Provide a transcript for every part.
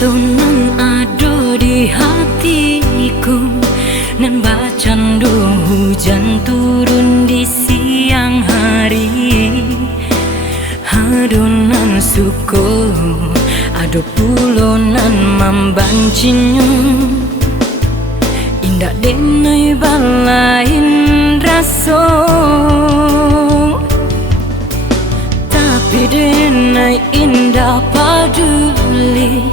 Nan ado di hatiku, nan bacandu hujan turun di siang hari. Adonan suko, ado pulo nan mambancinyo. Indah denai balain raso, tapi denai indah paduli.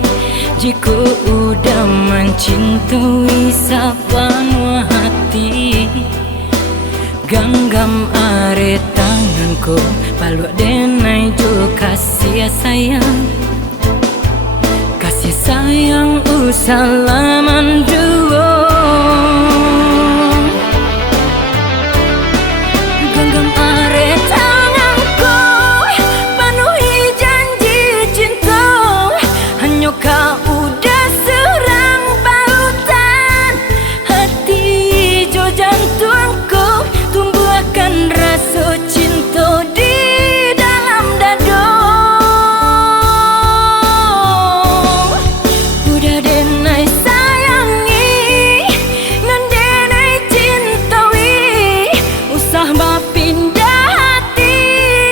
Jika udah mencintai sabanua hati, genggam are tanganku, balua denai jo kasih sayang. Kasih sayang usalaman duo. Genggam are tanganku, penuhi janji cinta. Hanya kau udah serang bautan hati jo jantungku, tumbuhkan rasa cinta di dalam dada. Udah denai sayangi, nan denai cintawi, usah pindah hati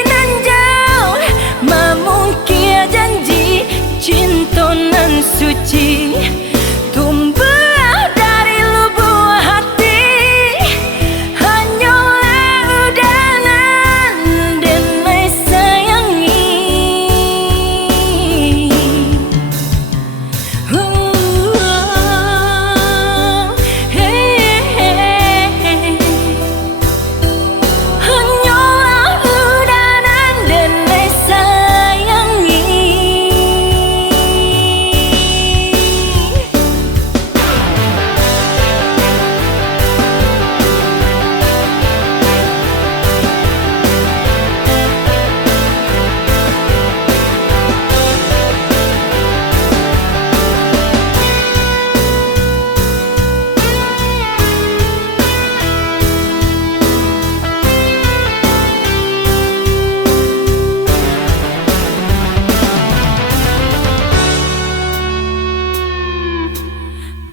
nan jauh, memungkir janji cinta nan suci, tumbuh dari lubuk hati. Hanyalah udanan denai sayangi. Hanyalah udanan denai sayangi.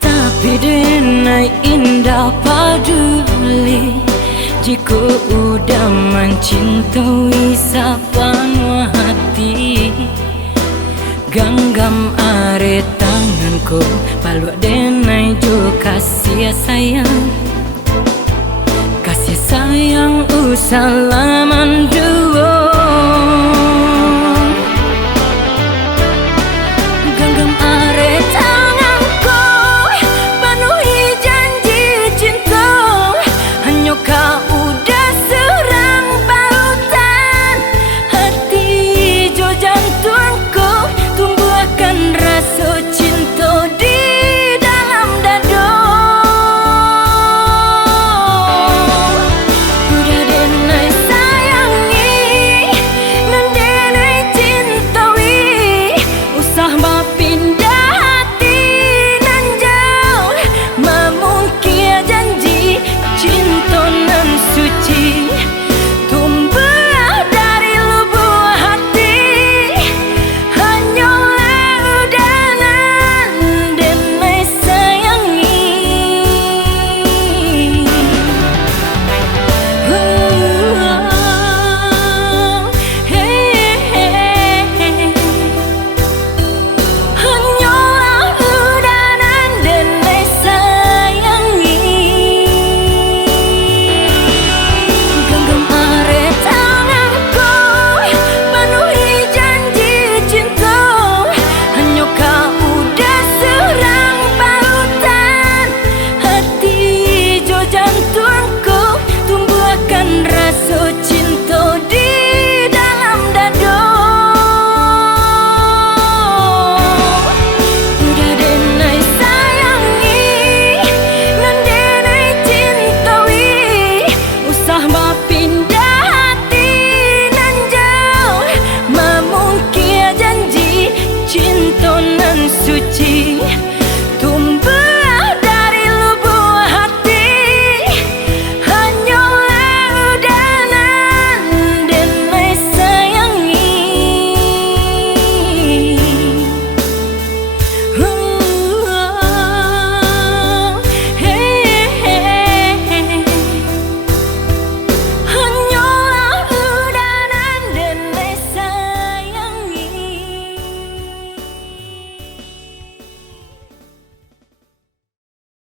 Tapi denai indah paduli, jika udah mencintai sabanua hati. Genggam are tanganku, balua denai jo kasih sayang. Kasih sayang usalaman